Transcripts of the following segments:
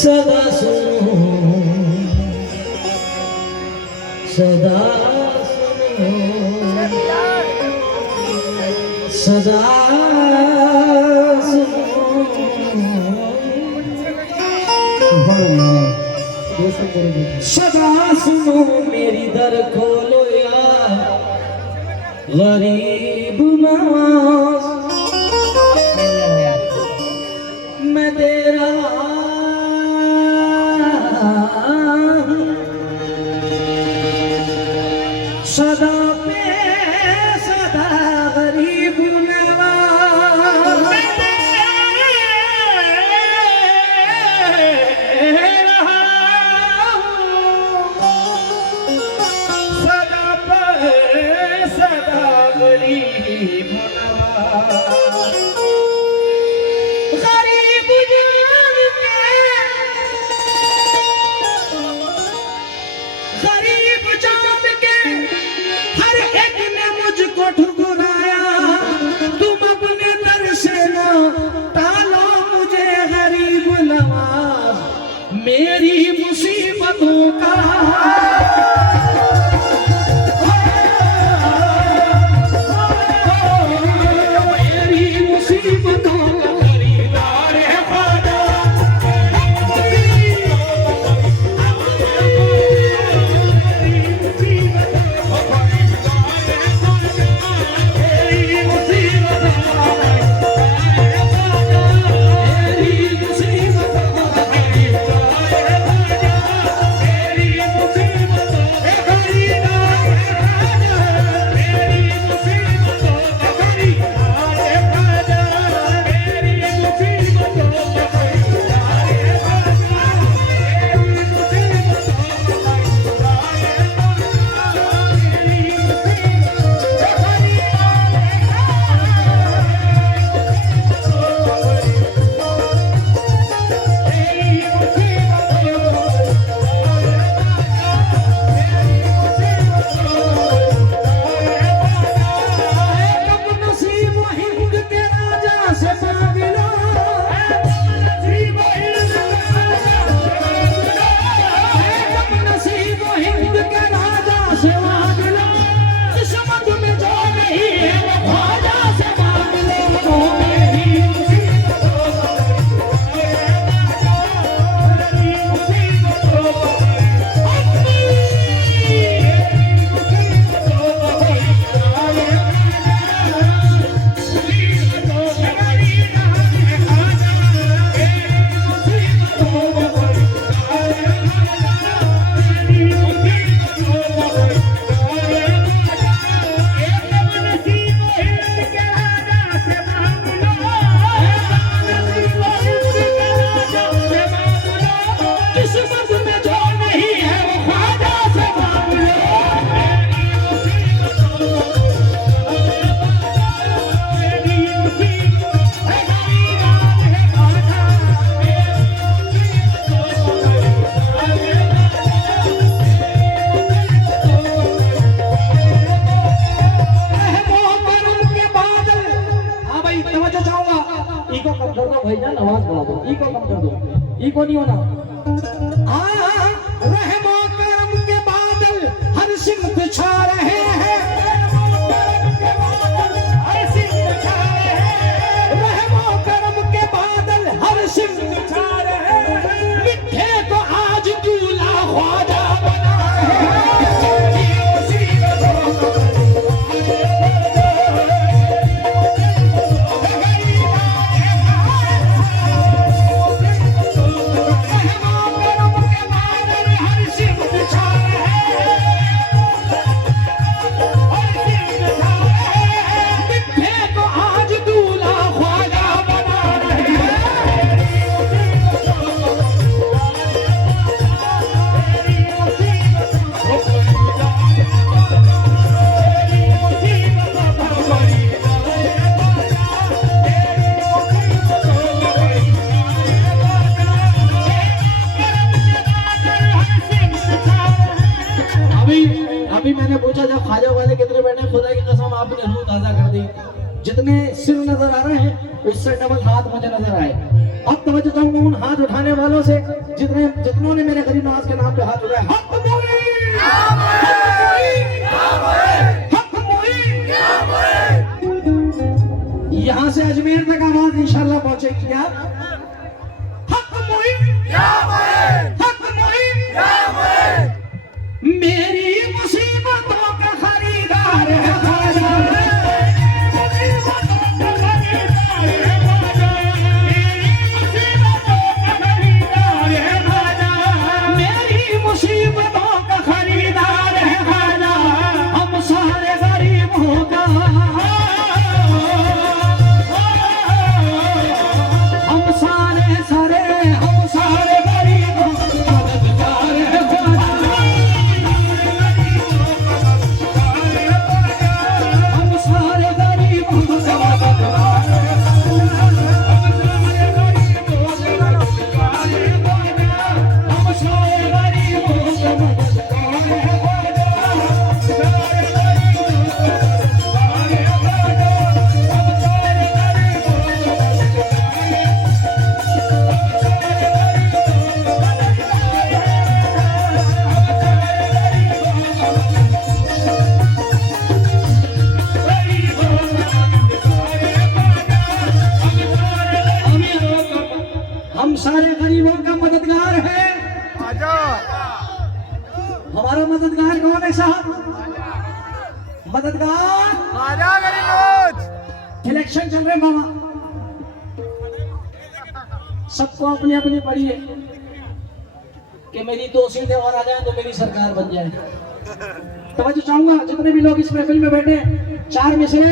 सदा सुनो सदा सुनो सदा सदा सुनो मेरी दर खोलो या गरीब नवाज मैं तेरा सदा पे सदा गरीब नवाज सदा पे सदा गरीब नवाज ठुकराया तुम अपने दर से ना टालो मुझे गरीब नवाज मेरी मुसीबतों का मेरी मुसीबतों का खरीदार है ख्वाजा इको नहीं होना रहमो करम के बादल हर सिमत छा रहे हैं रहमो करम के बादल हर सिमत छा रहे हैं मिठे को आज दूल्हा ख्वाजा बना अभी मैंने पूछा जब ख्वाजा वाले कितने बैठे, खुदा की कसम आपने रूह ताजा कर दी। जितने सिर नजर आ रहे हैं उससे डबल हाथ मुझे नजर आए। अब तवज्जो चाहूंगा उन हाथ उठाने वालों से जितनों ने मेरे गरीब नवाज के नाम पे हाथ उठाए। हक मोई, हक मोई। यहाँ से अजमेर तक आवाज इंशाल्लाह पहुंचेगी क्या? हक मोई, हक मोई। मेरी मुसीबतों का खरीदार है ख्वाजा, सारे गरीबों का मददगार है। हमारा मददगार कौन है साहब? मददगार इलेक्शन चल रहे मामा, सबको अपनी अपनी पड़ी है कि मेरी 2 सीटें और आ जाए तो मेरी सरकार बन जाए। तो मैं चाहूंगा जितने भी लोग इस महफिल में बैठे 4 में से,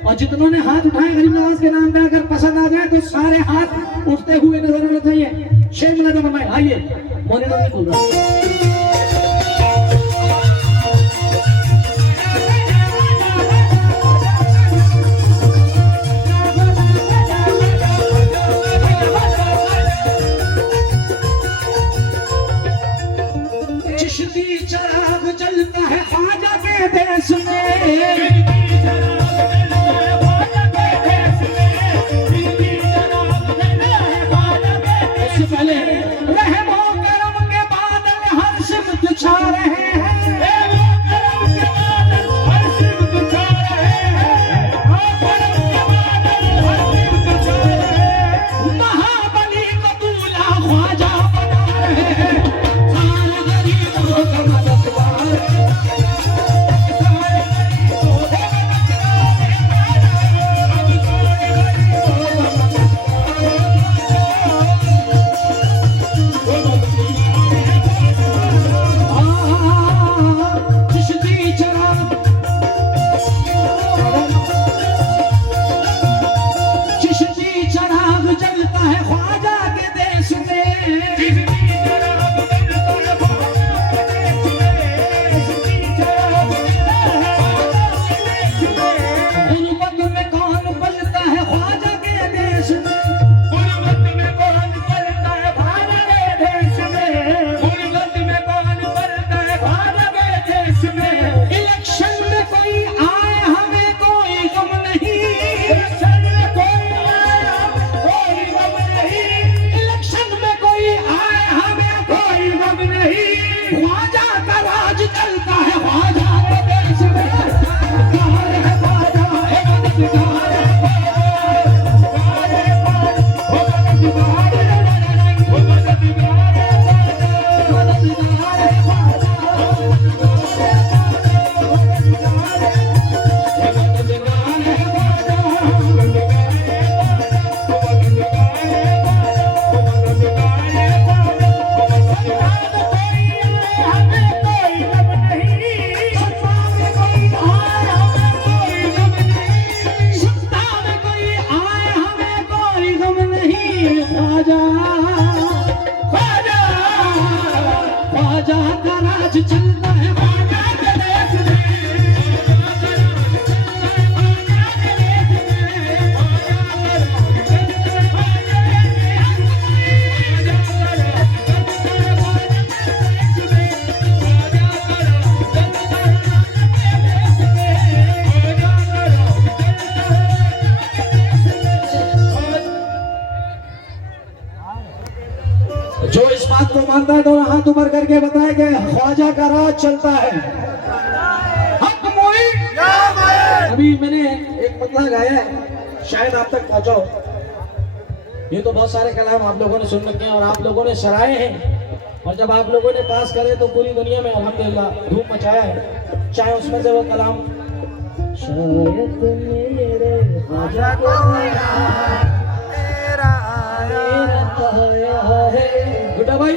और जितनों ने हाथ उठाए गरीब नवाज के नाम पे, अगर पसंद आ जाए तो सारे हाथ उठते हुए नजर आना चाहिए। शेर मिला तो आइए मोने नहीं बोल रहा। चिश्ती चराग जलता है ख्वाजा के देश में, छा रहे हैं, महाबली को दूल्हा ख्वाजा बना रहे हैं, सारे गरीबों का मददगार, जो इस बात को मानता है दोनों हाथ ऊपर करके बताए कि ख्वाजा का राज चलता है। हक मोई अभी मैंने एक पतला गाया है, शायद आप तक पहुंचा हो। ये तो बहुत सारे कलाम आप लोगों ने सुन रखे हैं और आप लोगों ने सराहे हैं, और जब आप लोगों ने पास करे तो पूरी दुनिया में अल्हम्दुलिल्लाह धूम मचाया है। चाहे उसमें से वो कलाम शायद मेरे ख्वाजा को मेरा आया है गुड्डा भाई,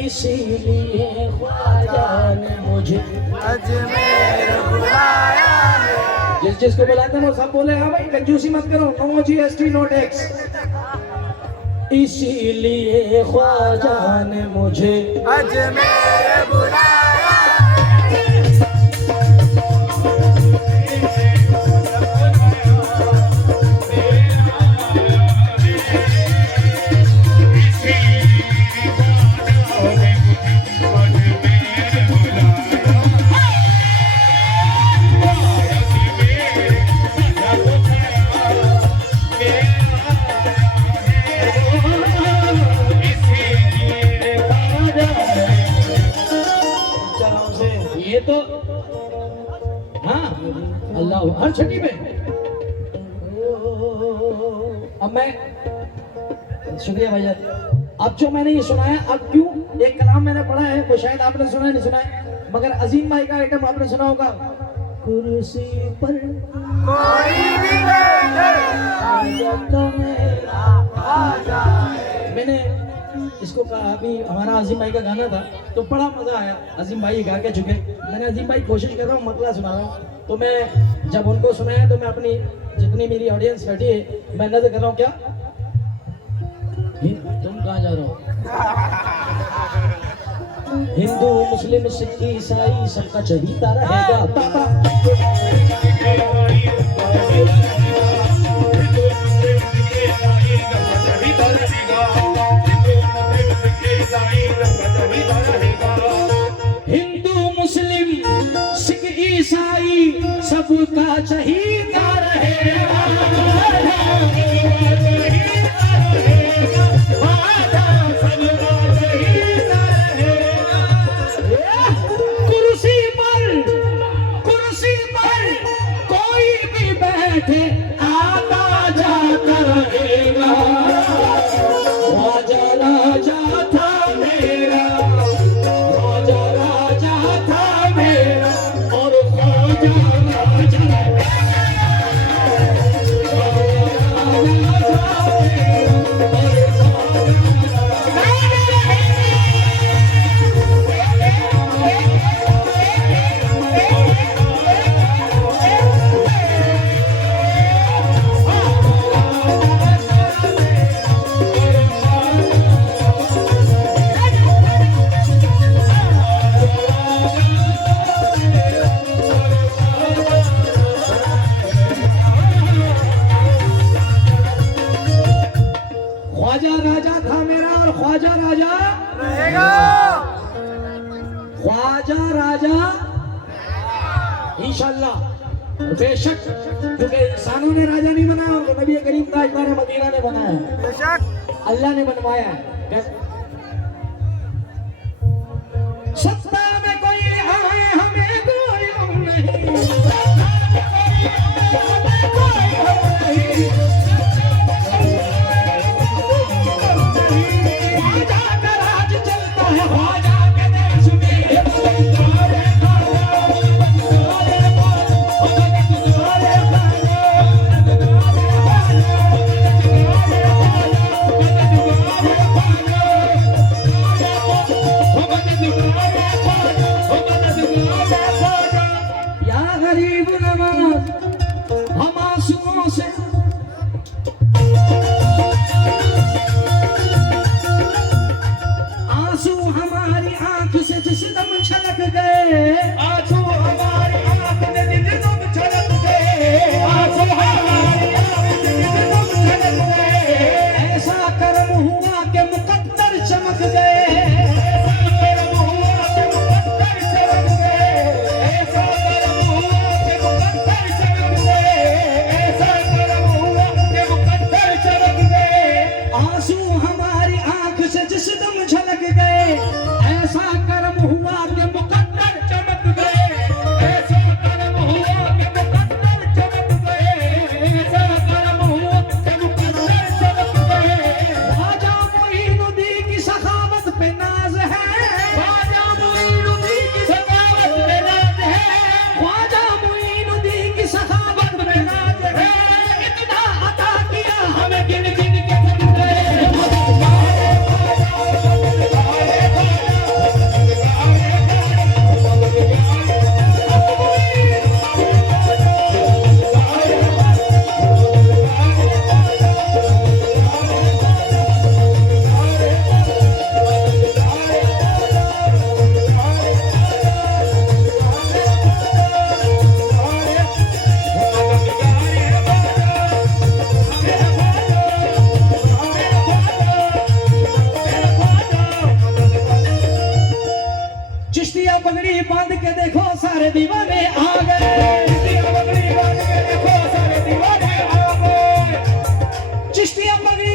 इसीलिए ख्वाजा ने मुझे अजमेर बुलाया है। जिसको बुलाते हैं वो सब बोले हाँ भाई कंजूसी मत करो, नो GST नो टैक्स। इसीलिए ख्वाजा ने मुझे अजमेर बुलाया। ये तो हाँ अल्लाह हर छठी में। अब मैं शुक्रिया भैया, अब जो मैंने ये सुनाया, अब क्यों एक कलाम मैंने पढ़ा है वो शायद आपने सुना नहीं सुना है, मगर अजीम भाई का आइटम आपने सुना होगा, कुर्सी पर कोई भी मैंने इसको कहा। अभी हमारा अजीम भाई का गाना था तो बड़ा मजा आया, अजीम भाई गा के चुके। मैंने अजीम भाई कोशिश कर रहा हूँ मतला सुना रहा हूँ, तो मैं जब उनको सुनाया तो मैं अपनी जितनी मेरी ऑडियंस बैठी है मैं नजर कर रहा हूँ। क्या तुम कहाँ जा रहे हो? हिंदू मुस्लिम सिख ईसाई सबका चहीता रहेगा पापा। हिंदू मुस्लिम सिख ईसाई सबका चहीता रहेगा। कुर्सी पर कोई भी बैठे आता जाता रहेगा। ख्वाजा राजा था मेरा, ख्वाजा राजा था मेरा, और ख्वाजा राजा इंशाअल्लाह बेशक, क्योंकि इंसानों ने राजा नहीं बनाया, उनको नबी करीम ताजदार मदीना ने बनाया, बेशक अल्लाह ने बनवाया है। सत्ता में कोई आए हमें कोई गम नहीं, ख्वाजा का राज चलता है ख्वाजा के देश में। आंसू हमारी आंख से जिस दम छलक गए, आंसू हमारी आंख से जिस दम छलक गए, आंसू हमारी आंख से जिस दम छलक गए। ऐसा कर्म हुआ कि मुकद्दर चमक गए, ऐसा कर्म हुआ कि मुकद्दर चमक गए, ऐसा कर्म हुआ कि मुकद्दर चमक गए, ऐसा कर्म हुआ कि मुकद्दर चमक गए। आंसू हमारी आंख से जिस ऐसा कर्म हुआ कि मुकद्दर चमक गए, ऐसा कर्म हुआ कि मुकद्दर चमक गए, ऐसा कर्म हुआ कि मुकद्दर चमक गए। ख्वाजा मोइनुद्दीन की सखावत पे नाज है, ख्वाजा मोइनुद्दीन की सखावत पे नाज है, ख्वाजा मोइनुद्दीन की सखावत पे नाज है। इतना अता किया हमें गिन गिन के थक गए। चिश्तिया पगड़ी बांध के देखो सारे दीवाने आ गए, चिश्तिया पगड़ी बांध के देखो सारे दीवाने आ गए, चिश्तिया पगड़ी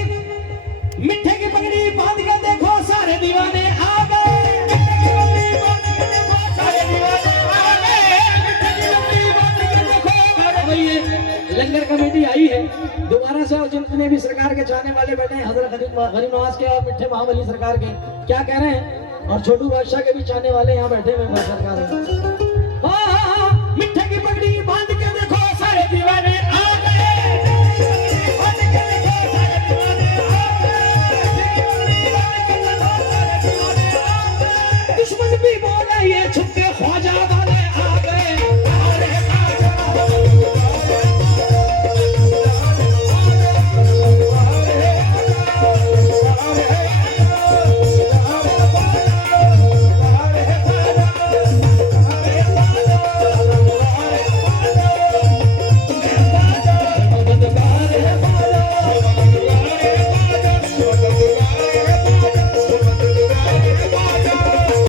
मिठे की पगड़ी बांध के देखो सारे दीवाने आ गए, मिठे की पगड़ी बांध के देखो सारे दीवाने आ गए, मिठे की पगड़ी बांध के देखो। अब ये लंगर कमेटी आई है दोबारा से, और जितने भी सरकार के चाहने वाले बैठे हैं, हजरत गरीब नवाज के और मिठे महाबली सरकार के, क्या कह रहे हैं, और छोटू बादशाह के भी चाहने वाले यहाँ बैठे हुए सरकार। मिठे की पगड़ी बांध के देखो सारे दीवाने